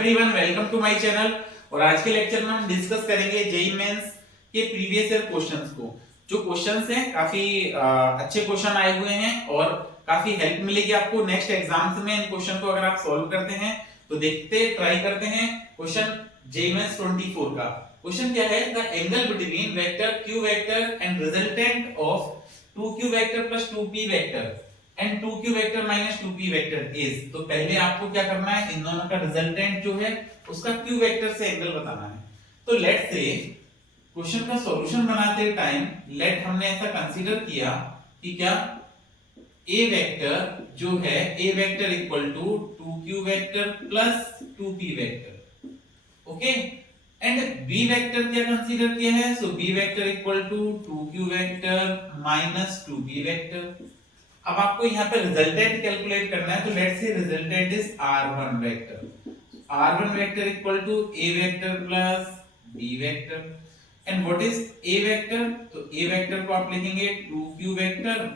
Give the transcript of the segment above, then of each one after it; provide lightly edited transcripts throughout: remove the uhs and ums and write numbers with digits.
Everyone, welcome to my channel. और आज के लेक्चर में हम डिस्कस करेंगे जेईई मेंस के प्रीवियस ईयर क्वेश्चंस को। जो क्वेश्चंस हैं काफी अच्छे क्वेश्चन आए हुए हैं और काफी हेल्प मिलेगी आपको नेक्स्ट एग्जाम्स में। इन क्वेश्चन को अगर आप सॉल्व करते हैं तो देखते ट्राई करते हैं क्वेश्चन जेईई मेंस 24 का। क्वेश्चन क्या है? The angle between vector q vector and resultant of 2q vector plus 2p vector and 2q vector minus 2p vector is. तो पहले आपको क्या करना है, इन दोनों का रिजल्टेंट जो है उसका q वेक्टर से एंगल बताना है। तो लेट्स से क्वेश्चन का सॉल्यूशन बनाते टाइम लेट हमने ऐसा कंसीडर किया कि क्या a वेक्टर जो है a vector equal to 2q vector plus 2p vector, okay. And b vector क्या कंसीडर किया है? So b vector equal to 2q vector minus 2p vector. अब आपको यहाँ पे रिजल्टेंट कैलकुलेट करना है, तो let's say resultant is r1 vector. r1 vector equal to a vector plus b vector. And what is a vector? तो a vector को आप लिखेंगे 2q vector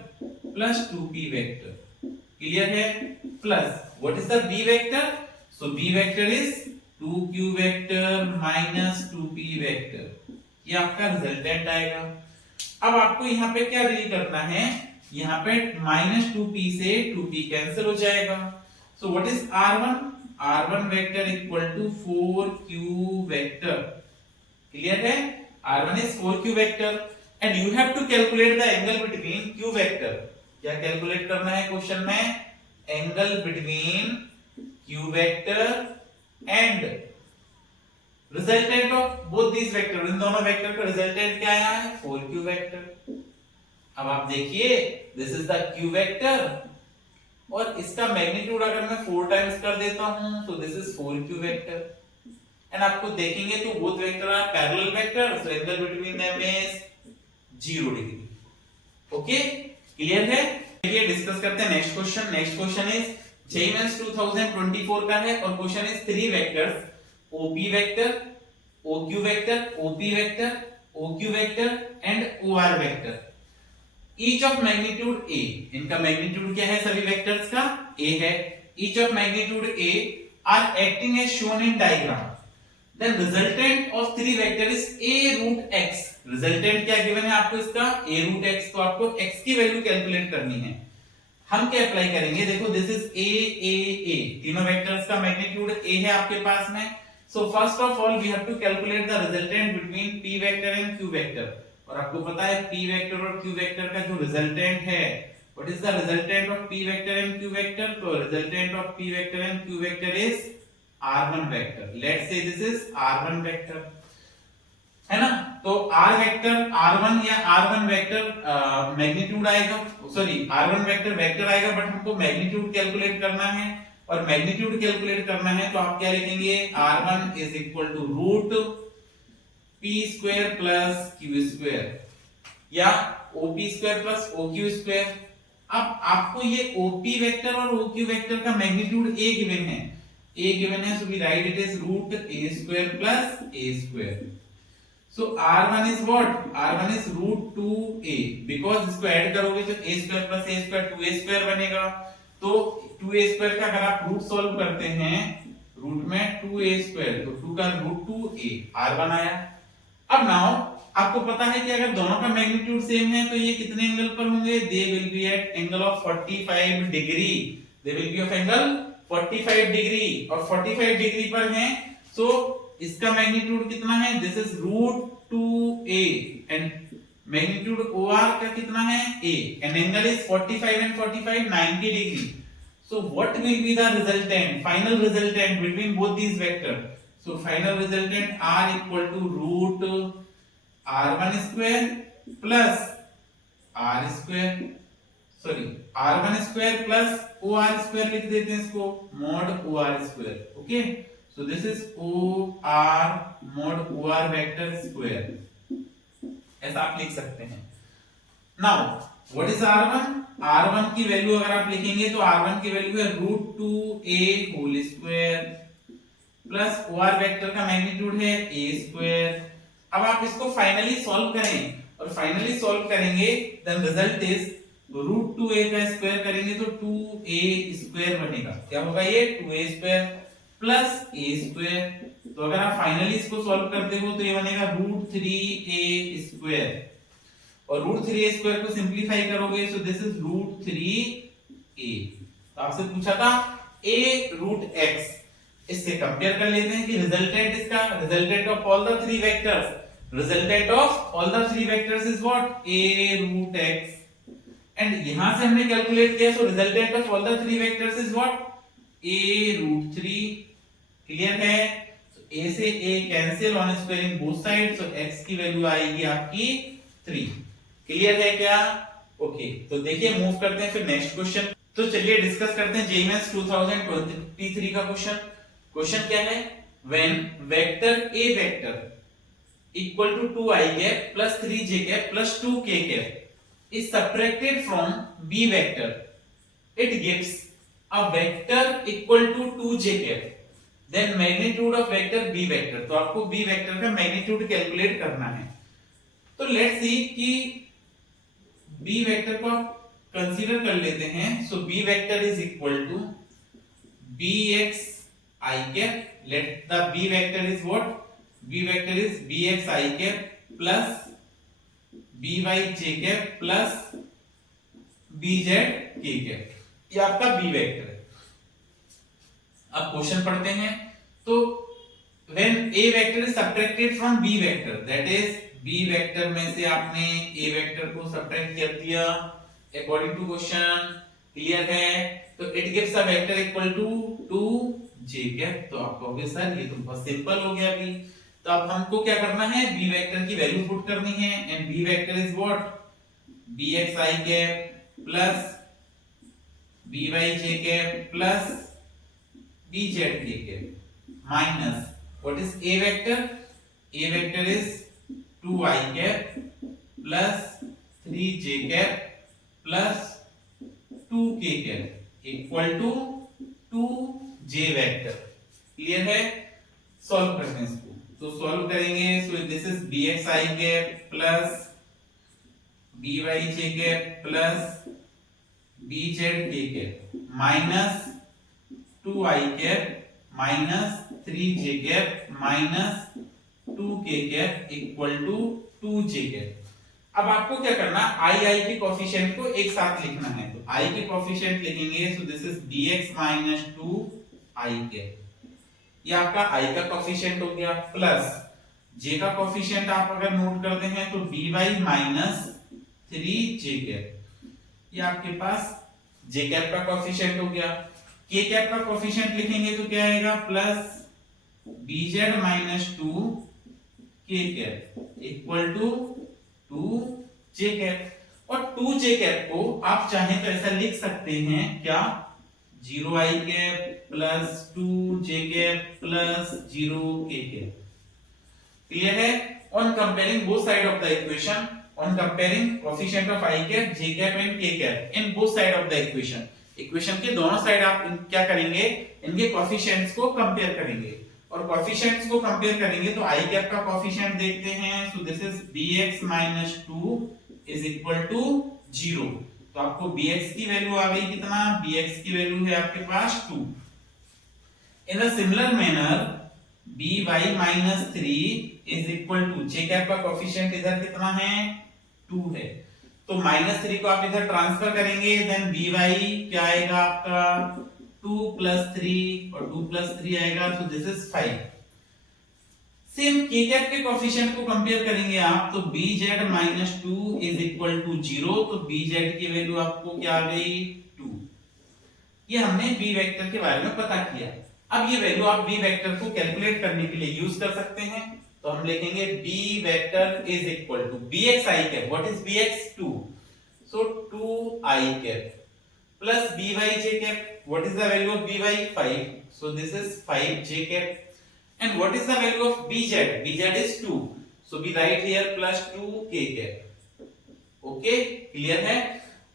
plus 2p vector, clear है? Plus what is the b vector? So b vector is 2q vector minus 2p vector. ये आपका resultant आएगा। अब आपको यहाँ पे क्या रील करना है, यहाँ पे माइनस 2p से 2p कैंसिल हो जाएगा। So what is r1? r1 vector equal to 4q vector, clear है? r1 is 4q vector and you have to calculate the angle between q vector. क्या कैलकुलेट करना है क्वेश्चन में? Angle between q vector and resultant of both these vector. इन दोनों vector का resultant क्या आया है? 4q vector. अब आप देखिए, this is the q vector और इसका मैग्नीट्यूड अगर मैं 4 टाइम्स कर देता हूं तो this is 4q vector. And आपको देखेंगे तो both vector are parallel vector, so angle between them is 0 degree. Okay, clear है? चलिए डिस्कस करते हैं next question. Next question is JEE Mains 2024 का है और question is 3 vectors OP vector, OQ vector, OP vector, OQ vector and OR vector. Each of magnitude A, इनका magnitude क्या है सभी वेक्टर्स का? A है। Each of magnitude A are acting as shown in diagram. Then resultant of 3 vector is A root x. Resultant क्या given है आपको इसका? A root x। तो आपको x की वैल्यू कैलकुलेट करनी है। हम क्या अप्लाई करेंगे? देखो दिस इज A, तीनों वेक्टर्स का मैग्नीट्यूड A है आपके पास में। So first of all we have to calculate the resultant between P vector and Q vector. और आपको पता है P वेक्टर और Q वेक्टर का जो रिजल्टेंट है, what is the resultant of P vector and Q vector? तो resultant of P vector and Q vector is R1 vector. Let's say this is R1 vector, है ना? तो R vector R1 या R1 vector magnitude आएगा, sorry R1 vector vector आएगा, but हमको magnitude calculate करना है। और मैग्नीट्यूड कैलकुलेट करना है तो आप क्या लिखेंगे? R1 is equal to root p square plus q square या op square plus oq square. अब आपको ये op वेक्टर और oq वेक्टर का मैग्नीट्यूड a गिवन है, so we write it as root a square plus a square. So r1 is what? r1 is root 2a, because इसको add करोगे तो a square plus a square 2a square बनेगा। तो 2a square का अगर आप root solve करते हैं, रूट में 2a square, तो 2 का रूट 2a, r1 आया। अब नाउ आपको पता है कि अगर दोनों का मैग्नीट्यूड सेम है तो ये कितने एंगल पर होंगे? They will be at angle of 45 degree. They will be of angle 45 degree और 45 डिग्री पर हैं। सो इसका मैग्नीट्यूड कितना है? This is root 2a and magnitude OR का कितना है? a and angle is 45 and 45 90 degree. So what will be the resultant, final resultant between both these vector? So final resultant R equal to root R1 square plus R square, sorry R1 square plus OR square लिख देते हैं इसको, mod OR square, okay? So this is OR mod OR vector square, ऐसा आप लिख सकते हैं। Now what is R1? R1 की वैल्यू अगर आप लिखेंगे तो R1 की वैल्यू है root 2a whole square plus OR vector का मैग्नीट्यूड है a स्क्वायर। अब आप इसको फाइनली सॉल्व करें और फाइनली सॉल्व करेंगे then result is root 2a का स्क्वायर करेंगे तो 2a स्क्वायर बनेगा। क्या होगा ये? 2a square. प्लस ए स्क्वायर। तो अगर आप फाइनली इसको सॉल्व करते हो तो ये बनेगा √3a², और √3a² को सिंपलीफाई करोगे सो दिस इज √3a। तो आपसे पूछा था a√x, इससे कंपेयर कर लेते हैं कि रिजल्टेंट इसका, resultant of all the three vectors, resultant of all the three vectors is what a√x, and यहां से हमने कैलकुलेट किया so resultant of all the three vectors is what a√3। Clear है? so a से a cancel, on squaring both side, so x की value आएगी आपकी 3। Clear है क्या? ओके, तो देखिए मूव करते हैं फिर नेक्स्ट क्वेश्चन। तो चलिए डिस्कस करते हैं जेईई मेंस 2023 का क्वेश्चन। क्वेश्चन क्या है? When vector a vector equal to 2i cap plus 3j cap plus 2k cap is subtracted from b vector, it gives a vector equal to 2j cap, then magnitude of vector b vector. तो आपको b vector का magnitude calculate करना है। तो let's see कि b vector को आप consider कर लेते हैं। So b vector is equal to bx I cap, let the b vector is what, b vector is bx I cap plus by j cap plus bz k cap, ये आपका b vector है। अब question पढ़ते हैं। तो when a vector is subtracted from b vector, that is b vector में से आपने a वेक्टर को सबट्रैक्ट कर दिया अकॉर्डिंग टू क्वेश्चन। क्लियर है? तो it gives a vector equal to 2j cap. तो आप कहोगे सर ये तो बहुत सिंपल हो गया अभी। तो अब हमको क्या करना है, b वेक्टर की वैल्यू पुट करनी है, and b vector is what bx I cap plus by j cap plus bz k cap minus what is a vector, a vector is 2i cap plus 3j cap plus 2k cap equal to 2j vector. Clear है? Solve करते हैं इसको। तो solve करेंगे, so this is bx I cap plus by j cap plus bz k cap minus 2i cap minus 3j cap minus 2k cap equal to 2j cap. अब आपको क्या करना, i के कोफिशिएंट को एक साथ लिखना है। तो i के कोफिशिएंट लिखेंगे, सो this is bx minus 2i cap, ये आपका i का कोफिशिएंट हो गया, प्लस j का कोफिशिएंट आप अगर नोट करते हैं तो by माइनस 3j कैप, ये आपके पास j कैप का कोफिशिएंट हो गया। k कैप का कोफिशिएंट लिखेंगे तो क्या आएगा, plus bz minus 2k cap equal to 2j cap. और 2j कैप को आप चाहें तो ऐसा लिख सकते हैं क्या, 0i cap plus 2j cap plus 0k cap. Clear है? On comparing both side of the equation, on comparing coefficient of i cap, j cap and k cap in both side of the equation, equation के दोनों side आप क्या करेंगे, इनके coefficients को compare करेंगे। और कोएफिशिएंट्स को कंपेयर करेंगे तो i कैप का कोएफिशिएंट देखते हैं, so this is bx minus 2 is equal to 0। तो आपको bx की वैल्यू आ गई कितना, bx की वैल्यू है आपके पास 2। In a similar manner by minus 3 is equal to, j cap का कोएफिशिएंट इधर कितना है, 2 है, तो -3 को आप इधर ट्रांसफर करेंगे, देन by क्या आएगा आपका 2 प्लस 3 और 2 प्लस 3 आएगा, तो this is 5। Same k cap के कोएफिशिएंट को कंपेयर करेंगे आप, तो bz minus 2 is equal to 0, तो bz की वैल्यू आपको क्या आ गई, 2। ये हमने b वेक्टर के बारे में पता किया। अब ये वैल्यू आप b वेक्टर को कैलकुलेट करने के लिए यूज कर सकते हैं। तो हम लिखेंगे b vector is equal to bx I cap, what is bx, 2, so 2i cap plus by j cap, what is the value of by, 5, so this is 5j cap, and what is the value of bz, bz is 2, so we write here plus 2k cap। okay, clear है?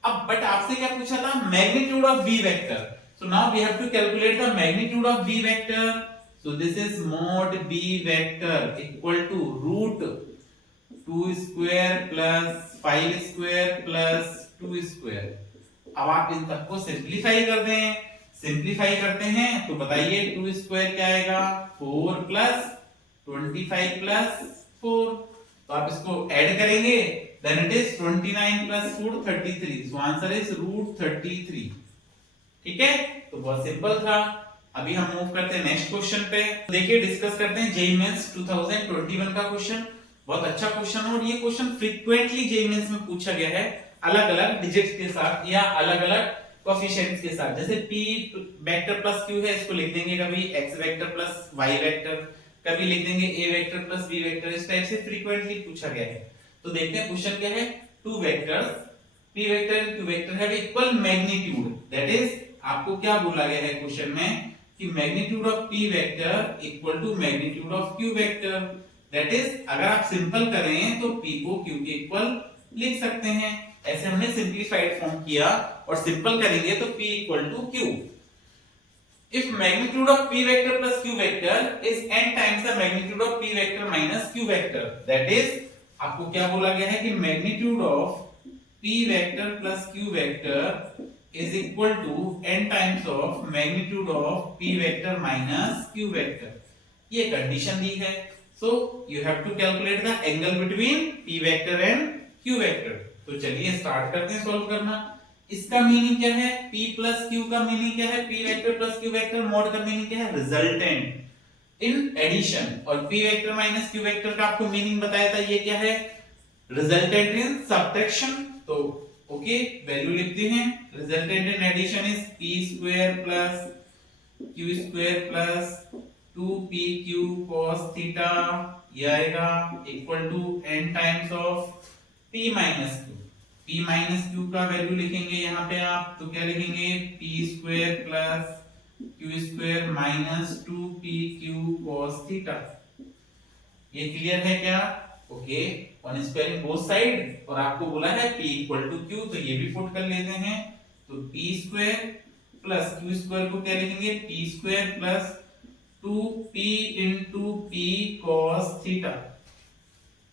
अब but आपसे क्या पूछा था, magnitude of b vector, so now we have to calculate the magnitude of b vector, so this is mod b vector equal to root 2 square plus 5 square plus 2 square। अब आप इन सबको simplify कर दें, simplify करते हैं तो बताइए 2 square क्या आएगा 4 प्लस 25 प्लस 4, तो आप इसको ऐड करेंगे then it is 29 plus 4 33, so answer is √33। ठीक है, तो बहुत सिंपल था। अभी हम मूव करते हैं नेक्स्ट क्वेश्चन पे। देखिए डिस्कस करते हैं जेईई मेंस 2021 का क्वेश्चन। बहुत अच्छा क्वेश्चन है और ये क्वेश्चन फ्रीक्वेंटली जेईई मेंस में पूछा गया है अलग अलग डिजिट्स के साथ या अलग अलग कोएफिशिएंट्स के साथ। जैसे p वेक्टर प्लस q है, इसको लिख देंगे कभी x vector plus y vector, कभी लिख देंगे a vector plus b vector. इस टाइप से फ्रीक्वेंटली पूछा गया है। तो देखते हैं क्वेश्चन क्या है। Two vectors p vector and q vector have equal magnitude, that is आपको क्या बोला गया है क्वेश्चन में कि magnitude of p vector equal to magnitude of q vector, that is अगर आप सिंपल करें तो p को q के इक्वल लिख सकते हैं। ऐसे हमने सिंपलीफाइड फॉर्म किया और सिंपल करेंगे तो p equal to q। If magnitude of p vector plus q vector is n times the magnitude of p vector minus q vector, that is आपको क्या बोला गया है कि magnitude of p vector plus q vector is equal to n times of magnitude of p vector minus q vector, ये condition दी है। so you have to calculate the angle between p vector and q vector। तो चलिए start करते हैं solve करना। इसका meaning क्या है, p प्लस q का मीनिंग क्या है, p vector plus q vector mod का मीनिंग क्या है, रिजल्टेंट इन एडिशन। और p vector minus q vector का आपको मीनिंग बताया था, ये क्या है, रिजल्टेंट इन सब्ट्रैक्शन। तो ओके वैल्यू लिखते हैं, resultant in addition is p square plus q square plus 2pq cos theta, ये आएगा equal to n times of p minus q। p minus q का वैल्यू लिखेंगे यहाँ पे आप, तो क्या लिखेंगे p square plus q square minus 2pq cos theta. ये क्लियर है क्या? Okay, one squaring both side और आपको बोला है p इक्वल टू q, तो ये भी पुट कर लेते हैं। तो p square plus q square को क्या लिखेंगे, p square plus 2p into p cos theta.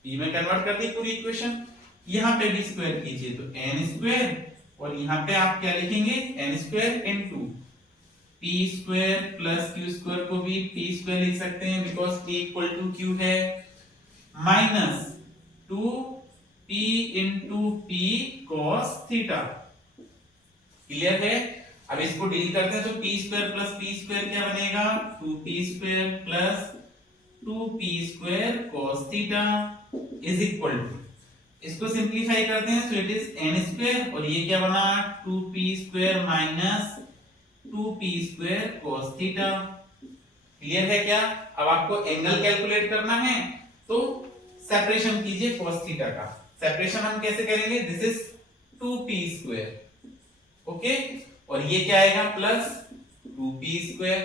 p में कन्वर्ट कर दी पूरी इक्वेशन, यहाँ पे भी स्क्वायर कीजिए तो n स्क्वायर, और यहाँ पे आप क्या लिखेंगे n square into p square plus q square को भी p स्क्वायर लिख सकते हैं because p equal to q है, minus 2p into p cos theta. Clear है? अब इसको डील करते हैं तो p square plus p square क्या बनेगा, 2p square plus 2p square cos theta is equal to, इसको सिंपलीफाई करते हैं so it is n square, और ये क्या बना 2p square minus 2p square cos theta. Clear है क्या? अब आपको एंगल कैलकुलेट करना है तो सेपरेशन कीजिए cos थीटा का। सेपरेशन हम कैसे करेंगे, this is 2p square, okay, और ये क्या आएगा plus 2p square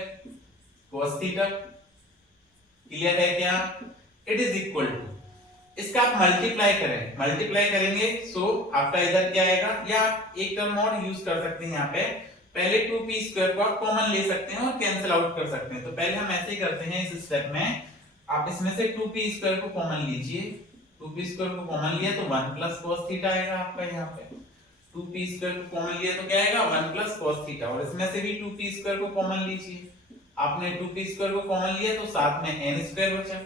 cos theta. Clear है क्या? इट इज इक्वल टू, इसका आप मल्टीप्लाई करें, मल्टीप्लाई करेंगे सो आपका इधर क्या आएगा, या आप एक टर्म और यूज कर सकते हैं यहाँ पे, पहले 2p स्क्वायर को आप कॉमन ले सकते हैं और कैंसिल आउट कर सकते हैं। तो पहले हम ऐसे ही करते हैं इस स्टेप में, आप इसमें से 2p स्क्वायर को कॉमन लीजिए, 2p स्क्वायर को कॉमन लिया तो 1 प्लस cos थीटा आएगा आपका। यहाँ पे 2p स्क्वायर को कॉमन लिया तो क्या आएगा 1 प्लस cos थीटा, और इसमें से भी 2p स्क्वायर को कॉमन लीजिए, आपने 2p स्क्वायर को कॉमन लिया तो साथ में n स्क्वायर बचा।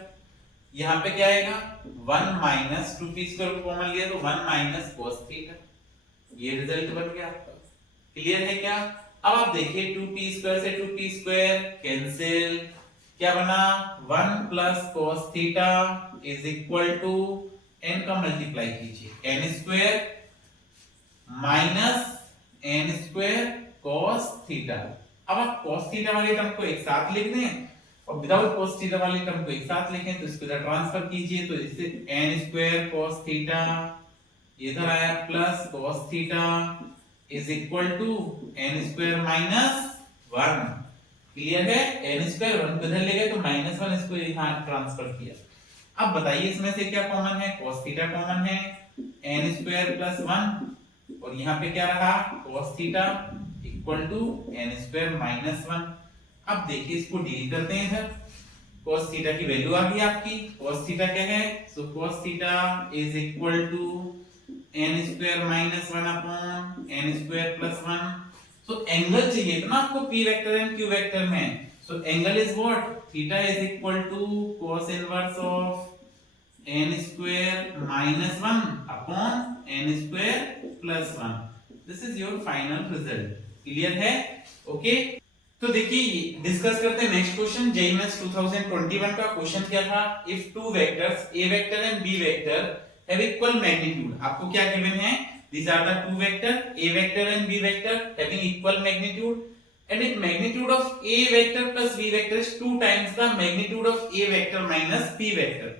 यहाँ पे क्या आएगा 1 माइनस 2p स्क्वायर को कॉमन लिया तो 1 माइनस cos थीटा, ये रिजल्ट बन गया आपका। क्लियर है क्या? अब आप देखिए 2p स्क्वायर से 2p स्क्वायर कैंसिल, क्या बना 1 plus cos theta is equal to n का मल्टीप्लाई कीजिए n square minus n square cos theta. अब आप cos थीटा वाले टर्म को एक साथ लिख दें और विदाउट cos थीटा वाले टर्म को एक साथ लिखें, तो इसको इधर ट्रांसफर कीजिए, तो इससे n स्क्वायर cos थीटा इधर आया plus cos theta is equal to n square minus 1। Clear है? n स्क्वायर 1 को इधर ले गए तो माइनस 1 इसको यहां ट्रांसफर किया। अब बताइए इसमें से क्या कॉमन है, cos थीटा कॉमन है, n स्क्वायर प्लस 1, और यहाँ पे क्या रहा cos theta equal to n square minus 1। अब देखिए इसको डील करते हैं इधर, cos थीटा की वैल्यू आ गई आपकी, cos थीटा क्या है, so cos theta is equal to n square minus 1 upon n square plus 1। So angle चाहिए था ना आपको p vector and q vector में। So angle is what, theta is equal to cos inverse of n square minus 1 upon n square plus 1। This is your final result. Clear है? Okay तो देखिए discuss करते हैं next question. JEE mains 2021 का question क्या था, if two vectors a vector and b vector have equal magnitude. आपको क्या गिवन है, these are the two vector a vector and b vector having equal magnitude, and if magnitude of a vector plus b vector is 2 times the magnitude of a vector minus b vector।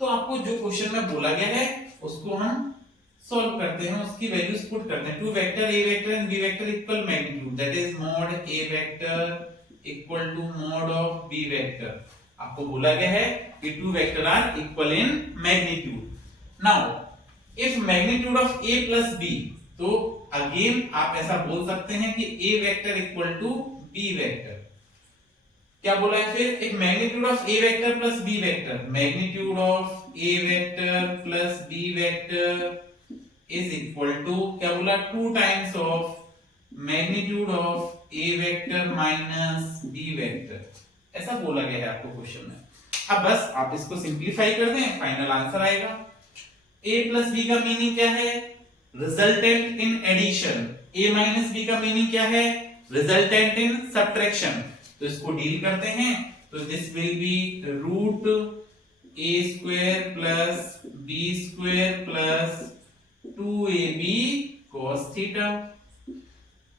तो आपको जो question में बोला गया है उसको हम solve करते हैं, उसकी वैल्यूज पुट करते हैं। Two vector a vector and b vector equal magnitude, that is mod a vector equal to mod of b vector. आपको बोला गया है कि two vector are equal in magnitude. Now if magnitude of a plus b, तो again आप ऐसा बोल सकते हैं कि a vector equal to b vector. क्या बोला है फिर, एक magnitude of a vector plus b vector, magnitude of a vector plus b vector is equal to क्या बोला, 2 times of magnitude of a vector minus b vector. ऐसा बोला गया है आपको क्वेश्चन में। अब बस आप इसको सिंपलीफाई कर दें, फाइनल आंसर आएगा। a प्लस b का मीनिंग क्या है, resultant in addition. a minus b का मीनिंग क्या है, रिजल्टेंट इन सब्ट्रैक्शन। तो इसको डील करते हैं, तो this will be root a square plus b square plus 2ab cos theta,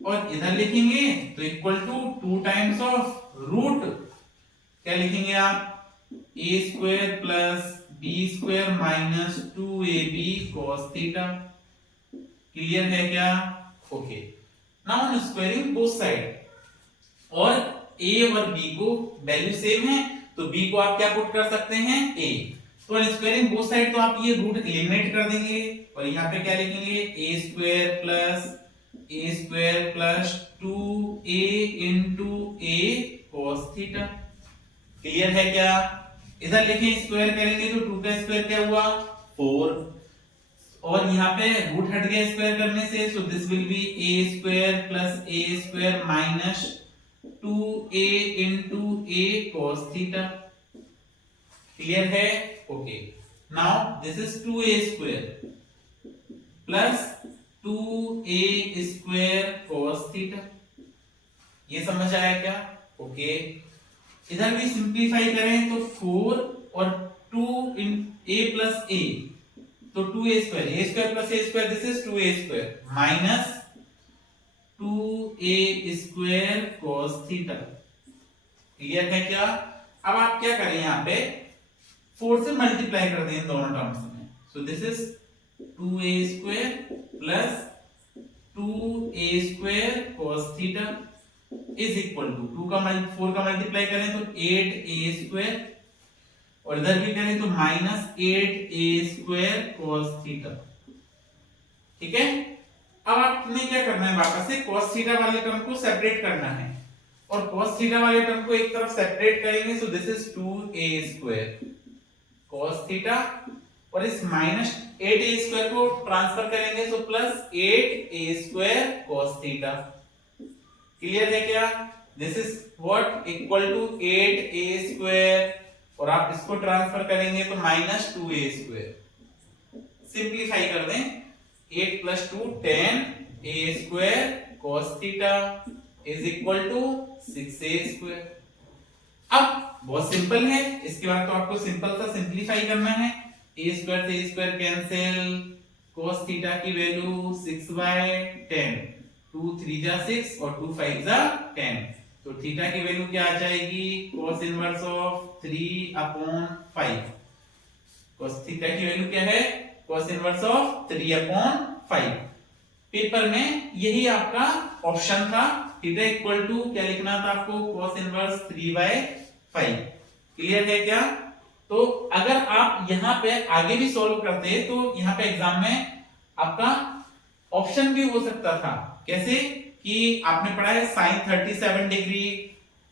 और इधर लिखेंगे तो equal to 2 times of root क्या लिखेंगे आप, a square plus b square minus 2ab cos theta. Clear है क्या? Okay now on squaring both side, और a और b को वैल्यू सेम है तो b को आप क्या पुट कर सकते हैं, a। तो स्क्वायरिंग बोथ साइड तो आप ये रूट एलिमिनेट कर देंगे, और यहाँ पे क्या लिखेंगे, a square plus 2a into a cos theta. Clear है क्या? इधर लिखें स्क्वायर करेंगे तो 2 का स्क्वायर क्या हुआ, 4, और यहाँ पे रूट हट गया स्क्वायर करने से, so this will be a square plus a square minus 2a into a cos theta. Clear है? Okay now this is 2a square plus 2a square cos theta. ये समझ आया क्या? ओके इधर भी सिंपलीफाई करें तो 4 और 2 इन a प्लस a, तो 2a square plus a square, this is 2a square minus 2a square cos theta. Clear है क्या? अब आप क्या करें, यहाँ पे 4 से मल्टीप्लाई कर दें दोनों टर्म्स में, so this is 2a square plus 2a square cos theta is equal to 4 का मल्टीप्लाई करें तो 8a स्क्वायर, और इधर भी करें तो minus 8a square cos theta. ठीक है, अब आपने क्या करना है, वापस से cos थीटा वाले टर्म को सेपरेट करना है, और cos थीटा वाले टर्म को एक तरफ सेपरेट करेंगे, so this is 2a square cos theta, और इस माइनस 8a स्क्वायर को ट्रांसफर करेंगे तो plus 8a square cos theta. Clear है क्या? This is what equal to 8a square, और आप इसको ट्रांसफर करेंगे तो माइनस 2a स्क्वायर। सिंपलीफाई कर दें, 8 plus 2 10a square cos theta is equal to 6a square. अब बहुत सिंपल है, इसके बाद तो आपको सिंपल सा सिंपलीफाई करना है। a स्क्वायर से a square cancel, cos theta की वैल्यू 6/10, 2 3 जा 6 और 2 5 जा 10, तो थीटा की वैल्यू क्या आ जाएगी, cos inverse of 3/5। cos theta की वैल्यू क्या है, cos इनवर्स ऑफ 3/5। पेपर में यही आपका ऑप्शन था, थीटा इक्वल टू क्या लिखना था आपको, cos इनवर्स 3/5। क्लियर है क्या? तो अगर आप यहाँ पे आगे भी सॉल्व करते तो यहाँ पे एग्जाम में आपका ऑप्शन भी हो सकता था। कैसे कि आपने पढ़ा है sin 37 डिग्री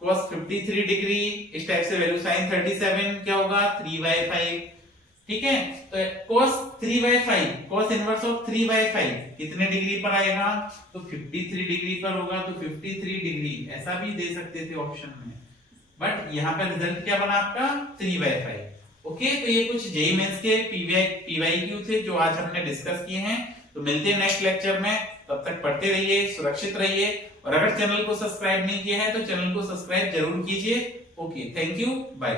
cos 53 डिग्री, इस टाइप से वैल्यू sin 37 क्या होगा 3/5, ठीक है। तो cos 3/5 cos इनवर्स ऑफ 3/5 कितने डिग्री पर आएगा, तो 53 डिग्री पर होगा, तो 53 डिग्री ऐसा भी दे सकते थे ऑप्शन में, बट यहाँ पे रिजल्ट क्या बना आपका 3/5। ओके, तो ये कुछ जेईई मेंस के पीवाईक्यू थे जो आज हमने डिस्कस किए हैं। तो मिलते हैं नेक्स्ट लेक्चर में, तब तक पढ़ते रहिए, सुरक्षित रहिए, और अगर चैनल को सब्सक्राइब नहीं किया है तो चैनल को सब्सक्राइब जरूर कीजिए। Okay, thank you, bye.